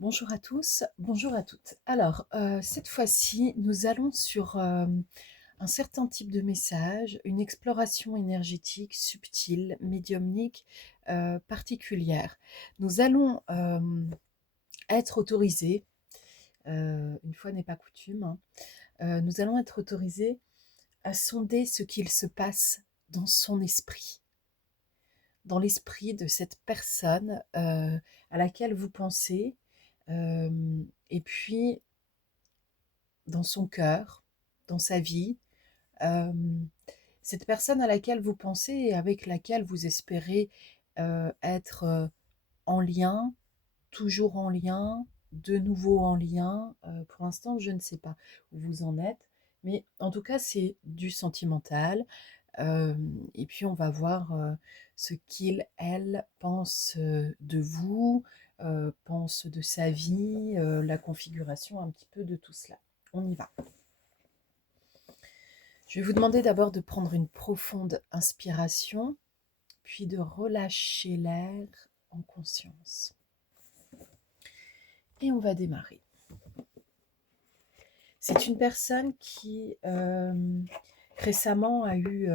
Bonjour à tous, bonjour à toutes. Alors, cette fois-ci, nous allons sur un certain type de message, une exploration énergétique subtile, médiumnique, particulière. Nous allons être autorisés, une fois n'est pas coutume, hein, nous allons être autorisés à sonder ce qu'il se passe dans son esprit, dans l'esprit de cette personne à laquelle vous pensez, et puis dans son cœur, dans sa vie, euh, cette personne à laquelle vous pensez et avec laquelle vous espérez être en lien, toujours en lien, de nouveau en lien. Pour l'instant, je ne sais pas où vous en êtes, mais en tout cas, c'est du sentimental. Euh, et puis, on va voir ce qu'il, elle, pense de vous, pense de sa vie, la configuration un petit peu de tout cela. On y va. Je vais vous demander d'abord de prendre une profonde inspiration, puis de relâcher l'air en conscience. Et on va démarrer. C'est une personne qui récemment a eu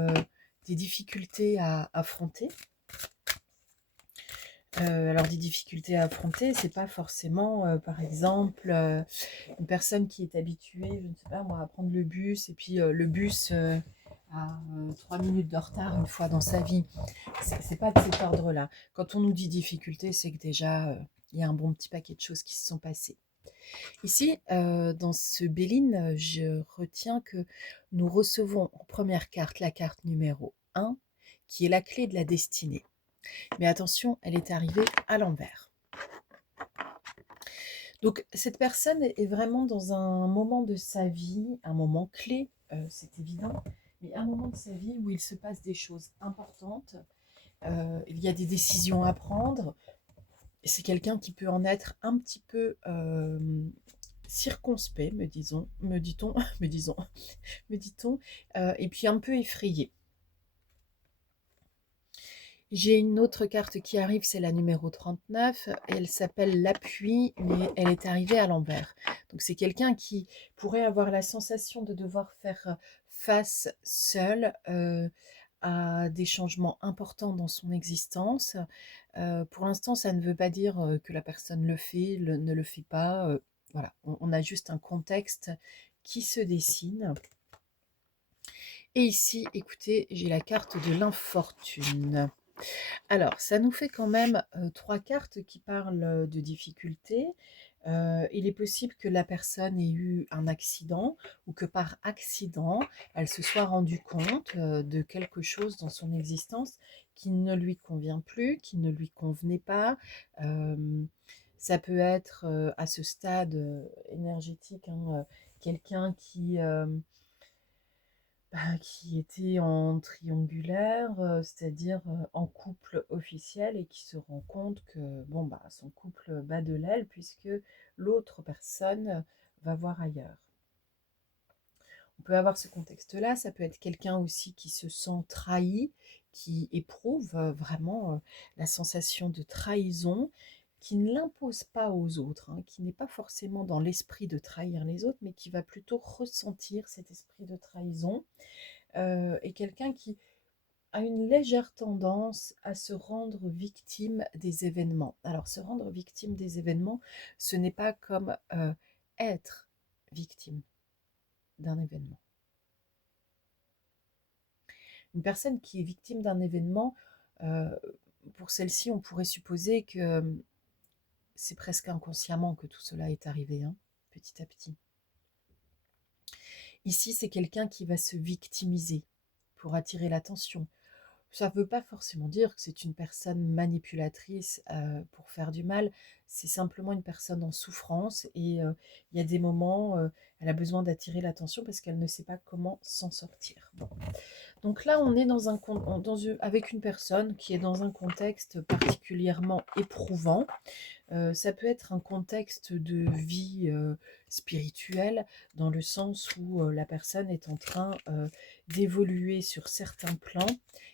des difficultés à affronter. Alors des difficultés à affronter, c'est pas forcément, par exemple, une personne qui est habituée, je ne sais pas moi, à prendre le bus et puis le bus a 3 minutes de retard une fois dans sa vie. C'est pas de cet ordre-là. Quand on nous dit difficulté, c'est que déjà il y a un bon petit paquet de choses qui se sont passées. Ici, dans ce Béline, je retiens que nous recevons en première carte la carte numéro 1, qui est la clé de la destinée. Mais attention, elle est arrivée à l'envers. Donc cette personne est vraiment dans un moment de sa vie, un moment clé, c'est évident, mais un moment de sa vie où il se passe des choses importantes, il y a des décisions à prendre. C'est quelqu'un qui peut en être un petit peu circonspect, me dit-on, me dit-on, et puis un peu effrayé. J'ai une autre carte qui arrive, c'est la numéro 39. Elle s'appelle l'appui, mais elle est arrivée à l'envers. Donc c'est quelqu'un qui pourrait avoir la sensation de devoir faire face seul à des changements importants dans son existence. Pour l'instant, ça ne veut pas dire que la personne le fait, ne le fait pas. Voilà, on a juste un contexte qui se dessine. Et ici, écoutez, j'ai la carte de l'infortune. Alors, ça nous fait quand même 3 cartes qui parlent de difficultés. Il est possible que la personne ait eu un accident ou que par accident, elle se soit rendue compte de quelque chose dans son existence qui ne lui convient plus, qui ne lui convenait pas. Euh, Ça peut être à ce stade énergétique, hein, quelqu'un qui était en triangulaire, c'est-à-dire en couple officiel et qui se rend compte que bon, bah, son couple bat de l'aile puisque l'autre personne va voir ailleurs. On peut avoir ce contexte-là, ça peut être quelqu'un aussi qui se sent trahi, qui éprouve vraiment la sensation de trahison, qui ne l'impose pas aux autres, hein, qui n'est pas forcément dans l'esprit de trahir les autres, mais qui va plutôt ressentir cet esprit de trahison, et quelqu'un qui a une légère tendance à se rendre victime des événements. Alors, se rendre victime des événements, ce n'est pas comme être victime d'un événement. Une personne qui est victime d'un événement, euh, pour celle-ci, on pourrait supposer que c'est presque inconsciemment que tout cela est arrivé, hein, petit à petit. Ici, c'est quelqu'un qui va se victimiser pour attirer l'attention. Ça ne veut pas forcément dire que c'est une personne manipulatrice pour faire du mal, c'est simplement une personne en souffrance et il y a des moments, Elle a besoin d'attirer l'attention parce qu'elle ne sait pas comment s'en sortir. Bon. Donc là, on est avec une personne qui est dans un contexte particulièrement éprouvant. Ça peut être un contexte de vie spirituelle, dans le sens où la personne est en train d'évoluer sur certains plans.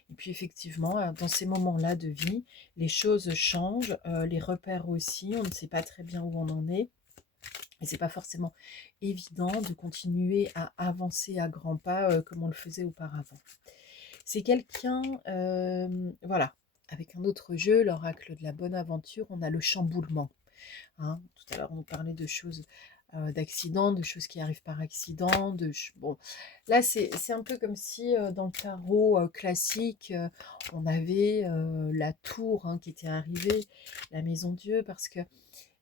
Et puis effectivement, dans ces moments-là de vie, les choses changent, les repères aussi, on ne sait pas très bien où on en est. Et c'est pas forcément évident de continuer à avancer à grands pas comme on le faisait auparavant. C'est quelqu'un, voilà, avec un autre jeu, l'oracle de la bonne aventure, on a le chamboulement. Hein. Tout à l'heure, on parlait de choses, d'accidents, de choses qui arrivent par accident. Bon, là, c'est un peu comme si dans le tarot classique, on avait la tour hein, qui était arrivée, la maison Dieu, parce que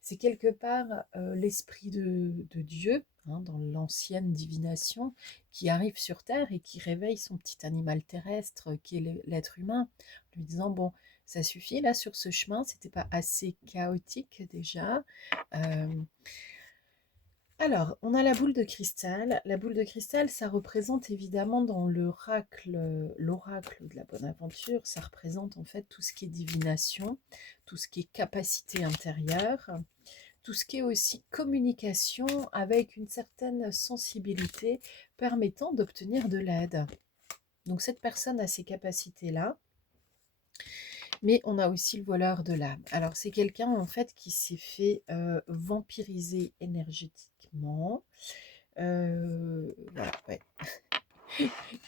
c'est quelque part l'esprit de Dieu, hein, dans l'ancienne divination, qui arrive sur Terre et qui réveille son petit animal terrestre, qui est l'être humain, en lui disant, bon, ça suffit, là, sur ce chemin, c'était pas assez chaotique déjà. Euh, alors, on a la boule de cristal. La boule de cristal, ça représente évidemment dans l'oracle de la bonne aventure, ça représente en fait tout ce qui est divination, tout ce qui est capacité intérieure, tout ce qui est aussi communication avec une certaine sensibilité permettant d'obtenir de l'aide. Donc cette personne a ces capacités-là, mais on a aussi le voleur de l'âme. Alors c'est quelqu'un en fait qui s'est fait vampiriser énergétiquement. Voilà, ouais.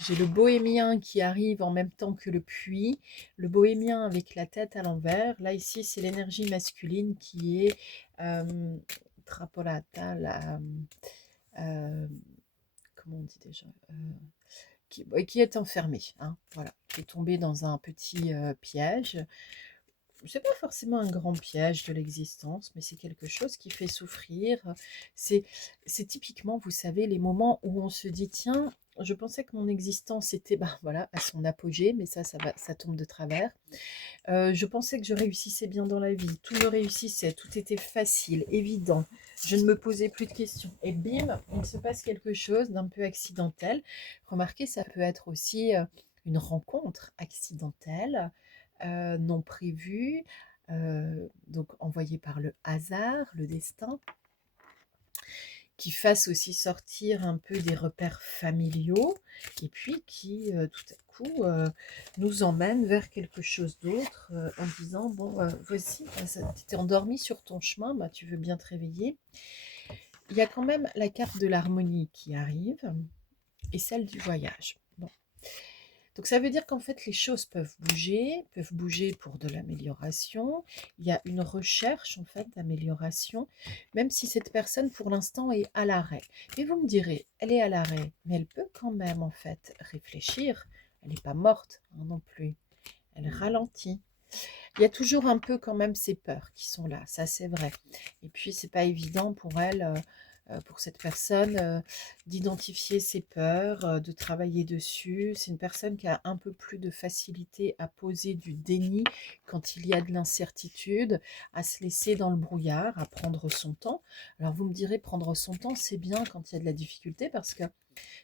J'ai le bohémien qui arrive en même temps que le puits. Le bohémien avec la tête à l'envers. Là, ici, c'est l'énergie masculine qui est trapolata, comment on dit déjà qui est enfermée, hein, voilà, qui est tombée dans un petit piège. C'est pas forcément un grand piège de l'existence, mais c'est quelque chose qui fait souffrir. C'est, c'est typiquement, vous savez, les moments où on se dit, tiens, je pensais que mon existence était, ben voilà, à son apogée, mais ça tombe de travers. Je pensais que je réussissais bien dans la vie, tout me réussissait, tout était facile, évident. Je ne me posais plus de questions. Et bim, il se passe quelque chose d'un peu accidentel. Remarquez, ça peut être aussi une rencontre accidentelle, non prévue, donc envoyée par le hasard, le destin, qui fasse aussi sortir un peu des repères familiaux et puis qui, tout à coup, nous emmène vers quelque chose d'autre en disant, bon, voici, tu t'es endormi sur ton chemin, bah, tu veux bien te réveiller. Il y a quand même la carte de l'harmonie qui arrive et celle du voyage. Bon. Donc ça veut dire qu'en fait les choses peuvent bouger pour de l'amélioration. Il y a une recherche en fait d'amélioration, même si cette personne pour l'instant est à l'arrêt. Mais vous me direz, elle est à l'arrêt, mais elle peut quand même en fait réfléchir. Elle n'est pas morte hein, non plus. Elle ralentit. Il y a toujours un peu quand même ces peurs qui sont là, ça c'est vrai. Et puis c'est pas évident pour elle, pour cette personne, d'identifier ses peurs, de travailler dessus. C'est une personne qui a un peu plus de facilité à poser du déni quand il y a de l'incertitude, à se laisser dans le brouillard, à prendre son temps. Alors vous me direz, prendre son temps, c'est bien quand il y a de la difficulté, parce que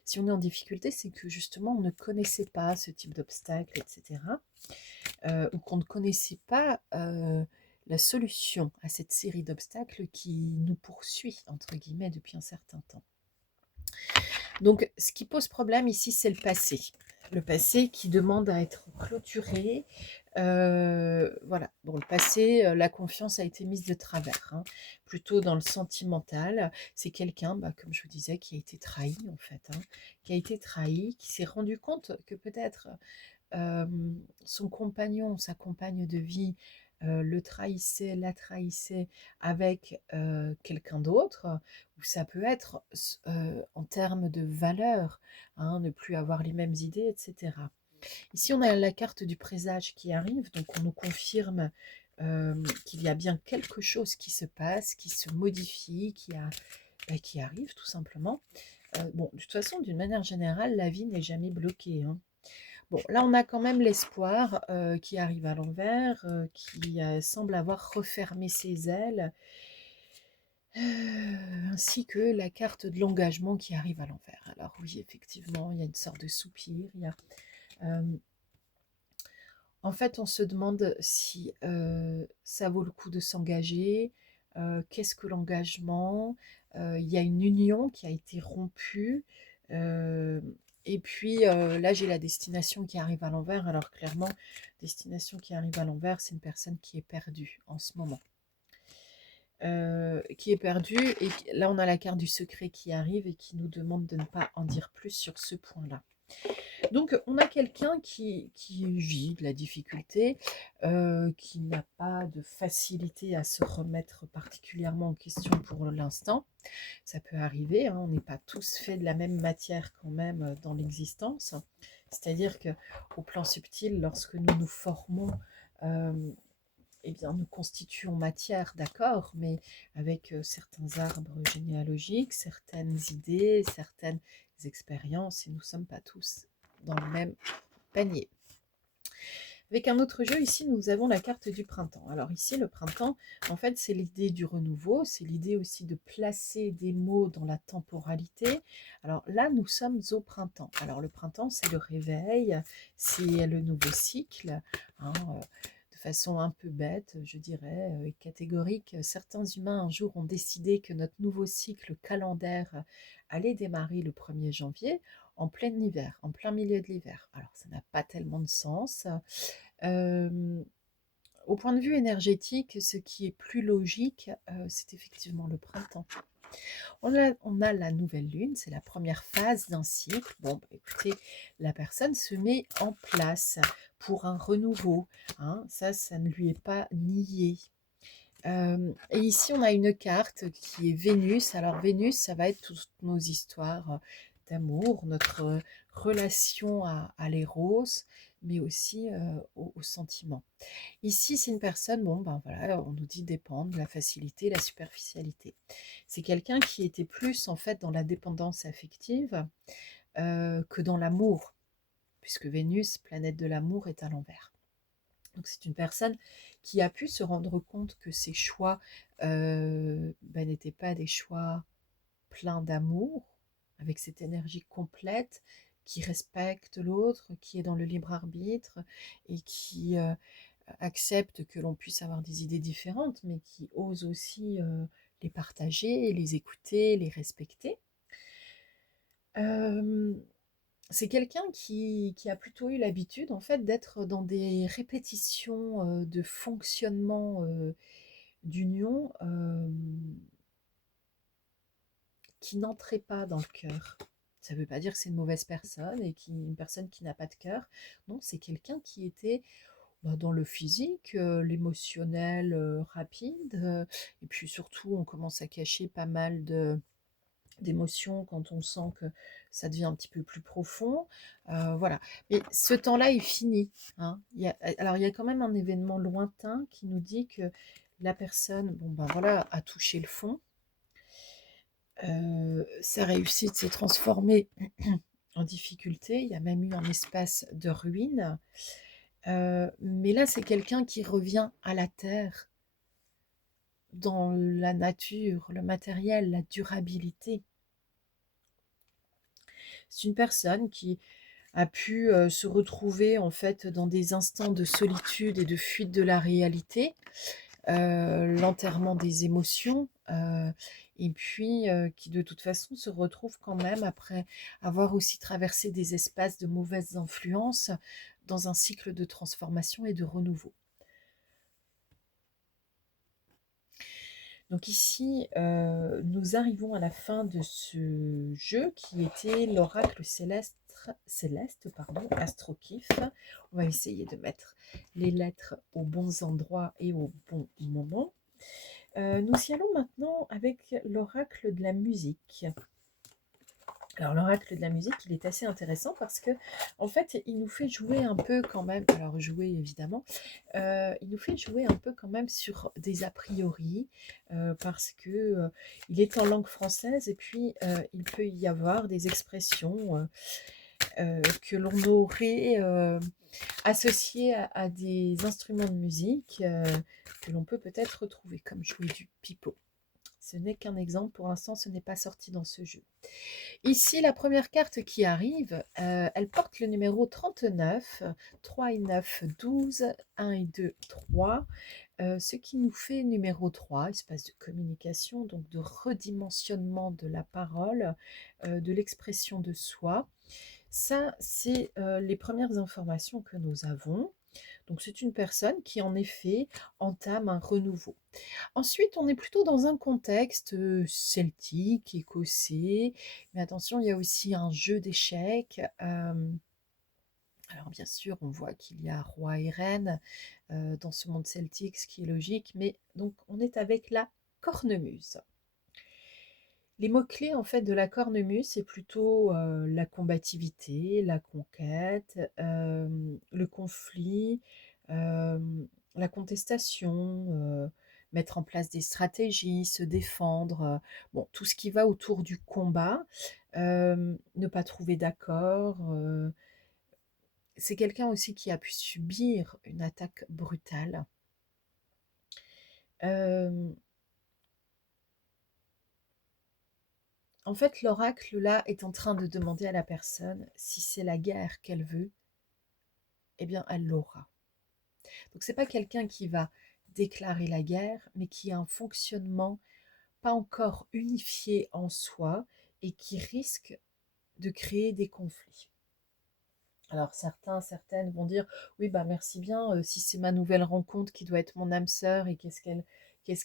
si on est en difficulté, c'est que justement on ne connaissait pas ce type d'obstacle, etc. Ou qu'on ne connaissait pas la solution à cette série d'obstacles qui nous poursuit, entre guillemets, depuis un certain temps. Donc, ce qui pose problème ici, c'est le passé. Le passé qui demande à être clôturé. Voilà, bon, le passé, la confiance a été mise de travers, hein. Plutôt dans le sentimental. C'est quelqu'un, bah, comme je vous disais, qui a été trahi, en fait, hein, qui a été trahi, qui s'est rendu compte que peut-être son compagnon, sa compagne de vie, le trahissait, la trahissait avec quelqu'un d'autre, ou ça peut être en termes de valeur, hein, ne plus avoir les mêmes idées, etc. Ici, on a la carte du présage qui arrive, donc on nous confirme qu'il y a bien quelque chose qui se passe, qui se modifie, qui arrive tout simplement. Bon, de toute façon, d'une manière générale, la vie n'est jamais bloquée, hein. Bon, là, on a quand même l'espoir qui arrive à l'envers, qui semble avoir refermé ses ailes. Ainsi que la carte de l'engagement qui arrive à l'envers. Alors oui, effectivement, il y a une sorte de soupir. En fait, on se demande si ça vaut le coup de s'engager. Qu'est-ce que l'engagement? Il y a une union qui a été rompue. euh, et puis là, j'ai la destination qui arrive à l'envers. Alors clairement, destination qui arrive à l'envers, c'est une personne qui est perdue en ce moment. Qui est perdue. Et là, on a la carte du secret qui arrive et qui nous demande de ne pas en dire plus sur ce point-là. Donc, on a quelqu'un qui vit de la difficulté, qui n'a pas de facilité à se remettre particulièrement en question pour l'instant. Ça peut arriver, hein, on n'est pas tous faits de la même matière quand même dans l'existence. C'est-à-dire que au plan subtil, lorsque nous nous formons, euh, eh bien, nous constituons matière, d'accord, mais avec certains arbres généalogiques, certaines idées, certaines expériences, et nous ne sommes pas tous dans le même panier. Avec un autre jeu, ici, nous avons la carte du printemps. Alors ici, le printemps, en fait, c'est l'idée du renouveau, c'est l'idée aussi de placer des mots dans la temporalité. Alors là, nous sommes au printemps. Alors le printemps, c'est le réveil, c'est le nouveau cycle, hein, de façon un peu bête, je dirais, catégorique. Certains humains, un jour, ont décidé que notre nouveau cycle calendaire allait démarrer le 1er janvier, en plein hiver, en plein milieu de l'hiver. Alors ça n'a pas tellement de sens. Euh, Au point de vue énergétique, ce qui est plus logique, c'est effectivement le printemps. On a la nouvelle lune, c'est la première phase d'un cycle. Bon, bah, écoutez, la personne se met en place pour un renouveau, hein. Ça ne lui est pas nié. Et ici, on a une carte qui est Vénus. Alors Vénus, ça va être toutes nos histoires d'amour, notre relation à l'éros, mais aussi au sentiment. Ici, c'est une personne, bon, ben voilà, on nous dit dépendre, la facilité, la superficialité. C'est quelqu'un qui était plus en fait dans la dépendance affective que dans l'amour, puisque Vénus, planète de l'amour, est à l'envers. Donc c'est une personne qui a pu se rendre compte que ses choix ben, n'étaient pas des choix pleins d'amour, avec cette énergie complète, qui respecte l'autre, qui est dans le libre arbitre et qui accepte que l'on puisse avoir des idées différentes, mais qui ose aussi les partager, les écouter, les respecter. Euh, c'est quelqu'un qui a plutôt eu l'habitude en fait d'être dans des répétitions de fonctionnement d'union qui n'entraient pas dans le cœur. Ça ne veut pas dire que c'est une mauvaise personne et une personne qui n'a pas de cœur. Non, c'est quelqu'un qui était dans le physique, l'émotionnel rapide, et puis surtout on commence à cacher pas mal d'émotions quand on sent que ça devient un petit peu plus profond. Voilà. Mais ce temps-là est fini, hein. Alors il y a quand même un événement lointain qui nous dit que la personne, bon ben voilà, a touché le fond. Sa réussite s'est transformée en difficulté. Il y a même eu un espace de ruine. Mais là, c'est quelqu'un qui revient à la terre, dans la nature, le matériel, la durabilité. C'est une personne qui a pu se retrouver en fait dans des instants de solitude et de fuite de la réalité, l'enterrement des émotions, et puis qui de toute façon se retrouve quand même après avoir aussi traversé des espaces de mauvaises influences dans un cycle de transformation et de renouveau. Donc ici, nous arrivons à la fin de ce jeu qui était l'oracle céleste, pardon, Astrokif. On va essayer de mettre les lettres aux bons endroits et au bon moment. Nous y allons maintenant avec l'oracle de la musique. Alors l'oracle de la musique, il est assez intéressant parce que en fait, il nous fait jouer un peu quand même, alors jouer évidemment, il nous fait jouer un peu quand même sur des a priori parce que il est en langue française et puis il peut y avoir des expressions que l'on aurait associées à des instruments de musique que l'on peut peut-être retrouver, comme jouer du pipeau. Ce n'est qu'un exemple, pour l'instant ce n'est pas sorti dans ce jeu. Ici, la première carte qui arrive, elle porte le numéro 39, 3 et 9, 12, 1 et 2, 3, ce qui nous fait numéro 3, espace de communication, donc de redimensionnement de la parole, de l'expression de soi. Ça, c'est les premières informations que nous avons. Donc c'est une personne qui en effet entame un renouveau. Ensuite, on est plutôt dans un contexte celtique, écossais, mais attention, il y a aussi un jeu d'échecs. Alors bien sûr, on voit qu'il y a roi et reine dans ce monde celtique, ce qui est logique, mais donc on est avec la cornemuse. Les mots-clés en fait de la cornemuse, c'est plutôt la combativité, la conquête, le conflit, euh, la contestation, mettre en place des stratégies, se défendre, bon, tout ce qui va autour du combat, ne pas trouver d'accord. C'est quelqu'un aussi qui a pu subir une attaque brutale. Euh, En fait, l'oracle, là, est en train de demander à la personne si c'est la guerre qu'elle veut, eh bien, elle l'aura. Donc, c'est pas quelqu'un qui va déclarer la guerre, mais qui a un fonctionnement pas encore unifié en soi et qui risque de créer des conflits. Alors, certains, certaines vont dire, oui, bah merci bien, si c'est ma nouvelle rencontre qui doit être mon âme sœur et qu'est-ce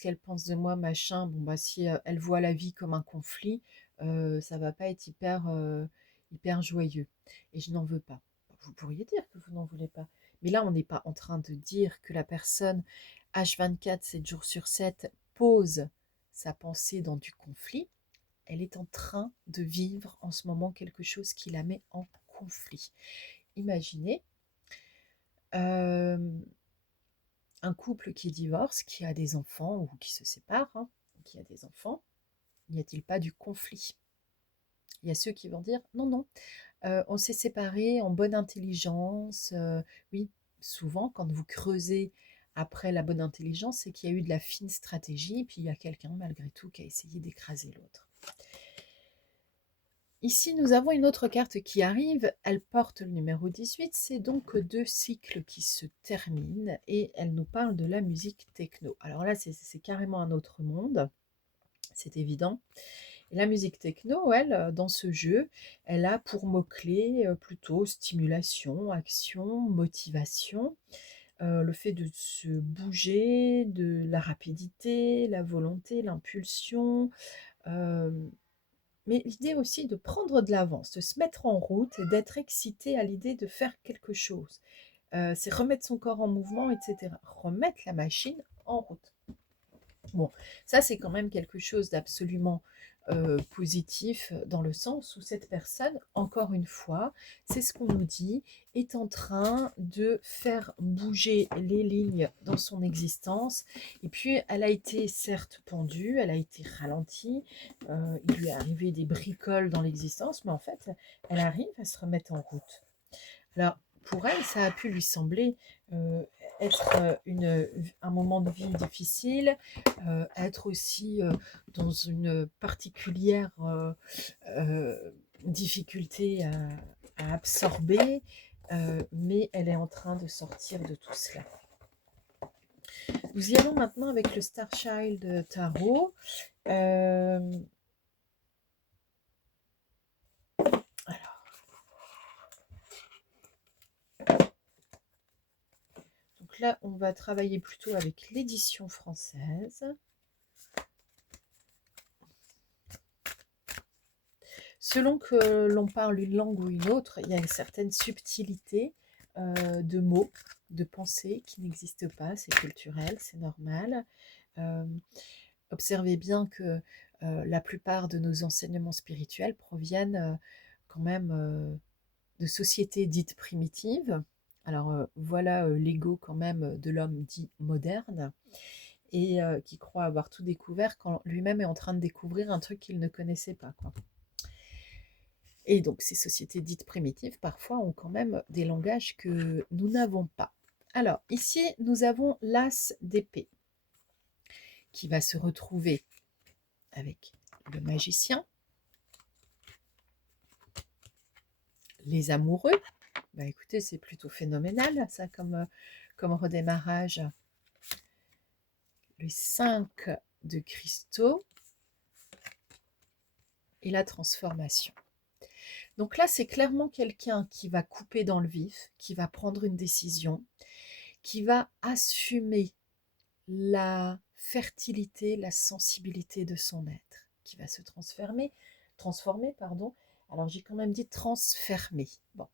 qu'elle pense de moi, machin, bon, bah si elle voit la vie comme un conflit, ça va pas être hyper joyeux. Et je n'en veux pas. Vous pourriez dire que vous n'en voulez pas. Mais là, on n'est pas en train de dire que la personne, H24, 7 jours sur 7, pose sa pensée dans du conflit. Elle est en train de vivre en ce moment quelque chose qui la met en conflit. Imaginez un couple qui divorce, qui a des enfants ou qui se sépare, hein, qui a des enfants. N'y a-t-il pas du conflit? Il y a ceux qui vont dire non, non, on s'est séparés en bonne intelligence. Oui, souvent, quand vous creusez après la bonne intelligence, c'est qu'il y a eu de la fine stratégie, et puis il y a quelqu'un, malgré tout, qui a essayé d'écraser l'autre. Ici, nous avons une autre carte qui arrive, elle porte le numéro 18, c'est donc deux cycles qui se terminent et elle nous parle de la musique techno. Alors là, c'est carrément un autre monde, c'est évident. Et la musique techno, elle, dans ce jeu, elle a pour mots-clés plutôt stimulation, action, motivation, le fait de se bouger, de la rapidité, la volonté, l'impulsion, euh, mais l'idée aussi de prendre de l'avance, de se mettre en route et d'être excité à l'idée de faire quelque chose. C'est remettre son corps en mouvement, etc. Remettre la machine en route. Bon, ça c'est quand même quelque chose d'absolument positif dans le sens où cette personne, encore une fois, c'est ce qu'on nous dit, est en train de faire bouger les lignes dans son existence. Et puis, elle a été certes pendue, elle a été ralentie, il lui est arrivé des bricoles dans l'existence, mais en fait, elle arrive à se remettre en route. Alors, pour elle, ça a pu lui sembler être un moment de vie difficile, être aussi dans une particulière difficulté à absorber, mais elle est en train de sortir de tout cela. Nous y allons maintenant avec le Starchild Tarot. Alors, donc là, on va travailler plutôt avec l'édition française. Selon que l'on parle une langue ou une autre, il y a une certaine subtilité de mots, de pensées qui n'existent pas, c'est culturel, c'est normal. Observez bien que la plupart de nos enseignements spirituels proviennent quand même de sociétés dites primitives. Alors voilà l'ego quand même de l'homme dit moderne et qui croit avoir tout découvert quand lui-même est en train de découvrir un truc qu'il ne connaissait pas, quoi. Et donc ces sociétés dites primitives, parfois, ont quand même des langages que nous n'avons pas. Alors, ici, nous avons l'as d'épée qui va se retrouver avec le magicien, les amoureux. Bah écoutez, c'est plutôt phénoménal ça comme redémarrage. Les 5 de cristaux et la transformation. Donc là, c'est clairement quelqu'un qui va couper dans le vif, qui va prendre une décision, qui va assumer la fertilité, la sensibilité de son être, qui va se transformer, pardon. Alors j'ai quand même dit transfermer. Bon,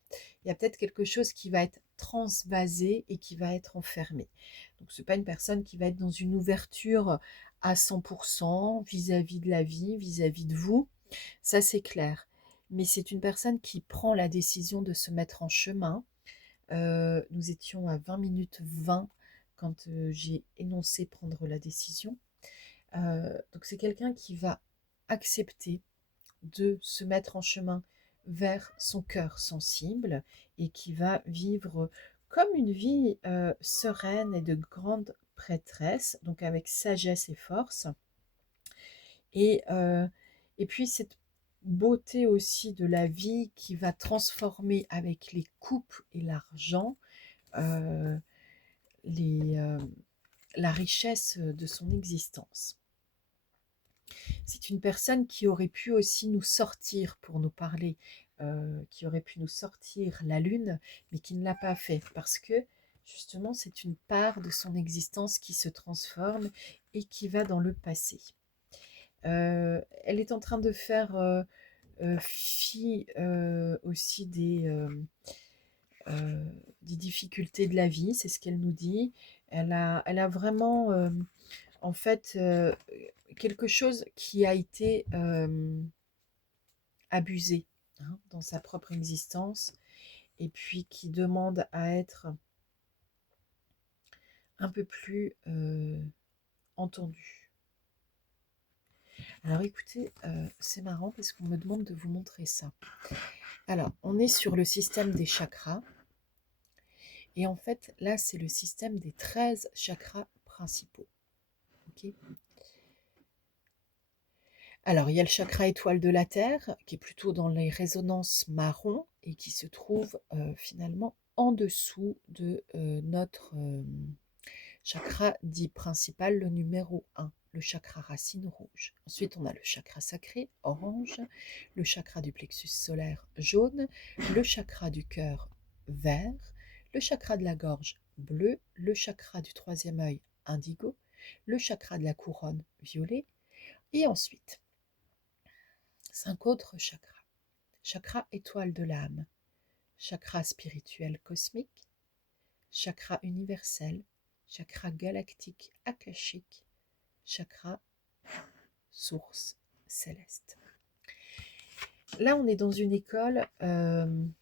il y a peut-être quelque chose qui va être transvasé et qui va être enfermé. Donc c'est pas une personne qui va être dans une ouverture à 100% vis-à-vis de la vie, vis-à-vis de vous. Ça c'est clair. Mais c'est une personne qui prend la décision de se mettre en chemin. Nous étions à 20 minutes 20 quand j'ai énoncé prendre la décision. Donc c'est quelqu'un qui va accepter de se mettre en chemin vers son cœur sensible et qui va vivre comme une vie sereine et de grande prêtresse, donc avec sagesse et force. Et, euh, et puis cette beauté aussi de la vie qui va transformer avec les coupes et l'argent euh, les, la richesse de son existence. C'est une personne qui aurait pu aussi nous sortir pour nous parler, qui aurait pu nous sortir la lune, mais qui ne l'a pas fait parce que justement c'est une part de son existence qui se transforme et qui va dans le passé. Elle est en train de faire fi aussi des difficultés de la vie, c'est ce qu'elle nous dit. Elle a vraiment en fait quelque chose qui a été abusé dans sa propre existence et puis qui demande à être un peu plus entendu. Alors écoutez, c'est marrant parce qu'on me demande de vous montrer ça. Alors, on est sur le système des chakras. Et en fait, là, c'est le système des 13 chakras principaux. Okay. Alors, il y a le chakra étoile de la Terre, qui est plutôt dans les résonances marron et qui se trouve finalement en dessous de notre chakra dit principal, le numéro 1, le chakra racine rouge. Ensuite, on a le chakra sacré, orange, le chakra du plexus solaire, jaune, le chakra du cœur, vert, le chakra de la gorge, bleu, le chakra du troisième œil, indigo, le chakra de la couronne, violet, et ensuite, 5 autres chakras. Chakra étoile de l'âme, chakra spirituel cosmique, chakra universel, chakra galactique akashique, chakra source céleste. Là, on est dans une école, on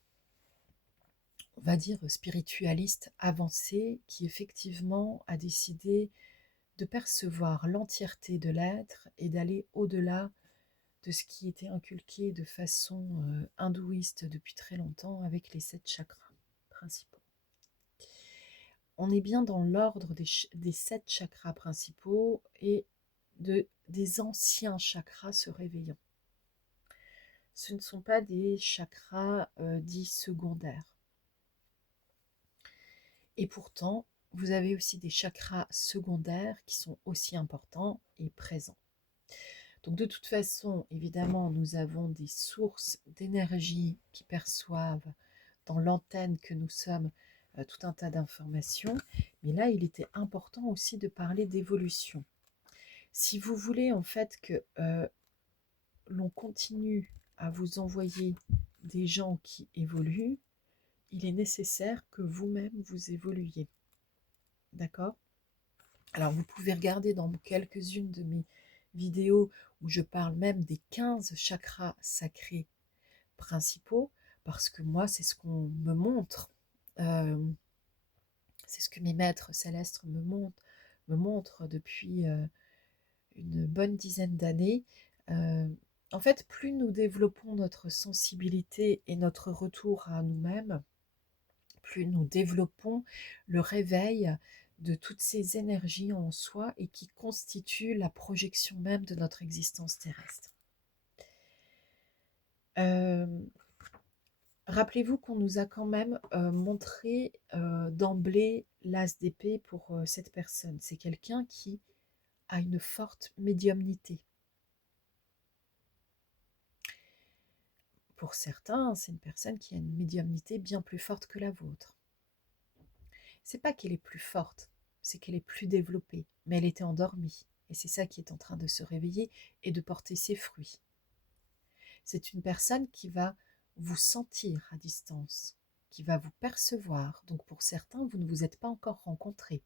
va dire, spiritualiste avancée, qui effectivement a décidé de percevoir l'entièreté de l'être et d'aller au-delà de ce qui était inculqué de façon hindouiste depuis très longtemps avec les 7 chakras principaux. On est bien dans l'ordre des 7 chakras principaux et des anciens chakras se réveillant. Ce ne sont pas des chakras dits secondaires. Et pourtant, vous avez aussi des chakras secondaires qui sont aussi importants et présents. Donc de toute façon, évidemment, nous avons des sources d'énergie qui perçoivent dans l'antenne que nous sommes tout un tas d'informations. Mais là, il était important aussi de parler d'évolution. Si vous voulez en fait que l'on continue à vous envoyer des gens qui évoluent, il est nécessaire que vous-même vous évoluiez. D'accord ? Alors vous pouvez regarder dans quelques-unes de mes vidéos où je parle même des 15 chakras sacrés principaux, parce que moi c'est ce qu'on me montre, c'est ce que mes maîtres célestes me montrent depuis une bonne dizaine d'années. En fait, plus nous développons notre sensibilité et notre retour à nous-mêmes, plus nous développons le réveil de toutes ces énergies en soi et qui constituent la projection même de notre existence terrestre. Rappelez-vous qu'on nous a quand même montré d'emblée l'as d'épée pour cette personne. C'est quelqu'un qui a une forte médiumnité. Pour certains, c'est une personne qui a une médiumnité bien plus forte que la vôtre. C'est pas qu'elle est plus forte, c'est qu'elle est plus développée, mais elle était endormie. Et c'est ça qui est en train de se réveiller et de porter ses fruits. C'est une personne qui va vous sentir à distance, qui va vous percevoir. Donc pour certains, vous ne vous êtes pas encore rencontrés.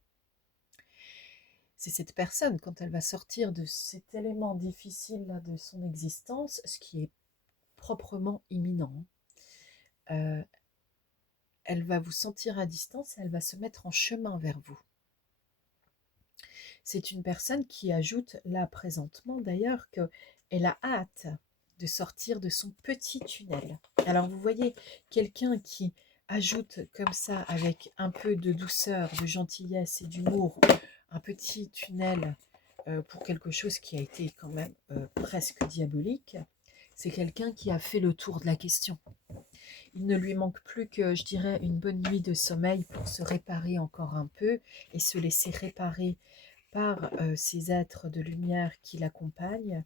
C'est cette personne, quand elle va sortir de cet élément difficile là, de son existence, ce qui est proprement imminent, elle va vous sentir à distance et elle va se mettre en chemin vers vous. C'est une personne qui ajoute là présentement d'ailleurs qu'elle a hâte de sortir de son petit tunnel. Alors vous voyez, quelqu'un qui ajoute comme ça avec un peu de douceur, de gentillesse et d'humour, un petit tunnel pour quelque chose qui a été quand même presque diabolique, c'est quelqu'un qui a fait le tour de la question. Il ne lui manque plus que, je dirais, une bonne nuit de sommeil pour se réparer encore un peu et se laisser réparer par ces êtres de lumière qui l'accompagnent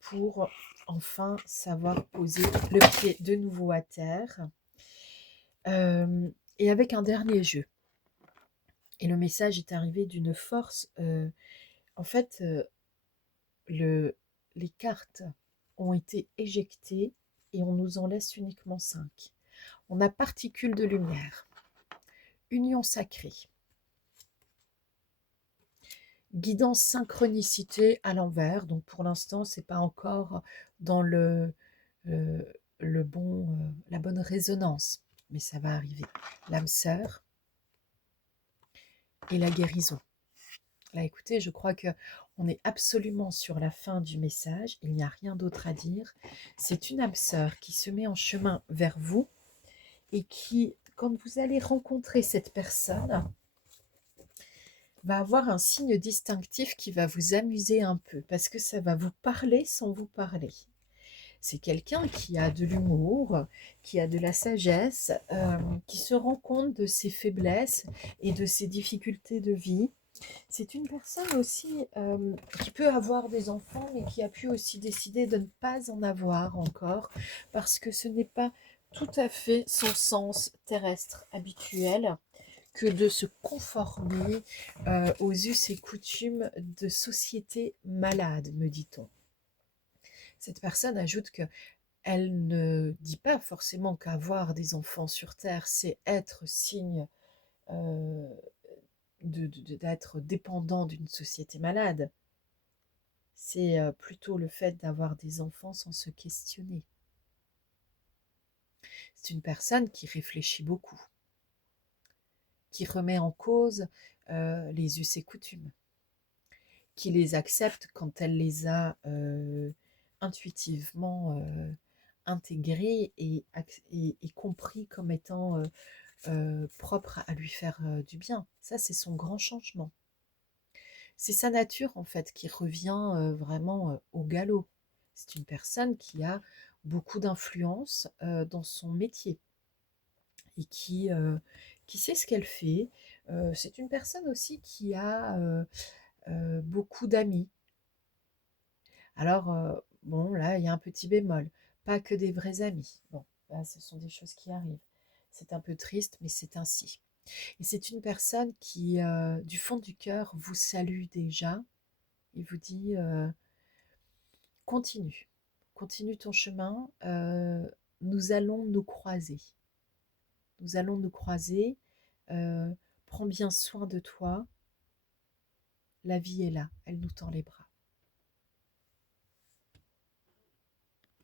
pour enfin savoir poser le pied de nouveau à terre et avec un dernier jeu. Et le message est arrivé d'une force. En fait, les cartes ont été éjectées et on nous en laisse uniquement 5. On a particules de lumière, union sacrée, guidance synchronicité à l'envers. Donc pour l'instant, c'est pas encore dans euh, la bonne résonance, mais ça va arriver. L'âme sœur et la guérison. Là, écoutez, je crois que on est absolument sur la fin du message. Il n'y a rien d'autre à dire. C'est une âme sœur qui se met en chemin vers vous et qui, quand vous allez rencontrer cette personne, va avoir un signe distinctif qui va vous amuser un peu parce que ça va vous parler sans vous parler. C'est quelqu'un qui a de l'humour, qui a de la sagesse, qui se rend compte de ses faiblesses et de ses difficultés de vie. C'est une personne aussi qui peut avoir des enfants, mais qui a pu aussi décider de ne pas en avoir encore, parce que ce n'est pas tout à fait son sens terrestre habituel que de se conformer aux us et coutumes de société malade, me dit-on. Cette personne ajoute que elle ne dit pas forcément qu'avoir des enfants sur Terre, c'est être signe euh, d'être dépendant d'une société malade. C'est plutôt le fait d'avoir des enfants sans se questionner. C'est une personne qui réfléchit beaucoup, qui remet en cause les us et coutumes, qui les accepte quand elle les a intuitivement intégrés et compris comme étant propres à lui faire du bien. Ça, c'est son grand changement. C'est sa nature, en fait, qui revient vraiment au galop. C'est une personne qui a beaucoup d'influence dans son métier et qui sait ce qu'elle fait. C'est une personne aussi qui a beaucoup d'amis. Alors, bon, là, il y a un petit bémol. Pas que des vrais amis. Bon, là, ce sont des choses qui arrivent. C'est un peu triste, mais c'est ainsi. Et c'est une personne qui, du fond du cœur, vous salue déjà et vous dit continue, continue ton chemin, nous allons nous croiser. Nous allons nous croiser, prends bien soin de toi, la vie est là, elle nous tend les bras.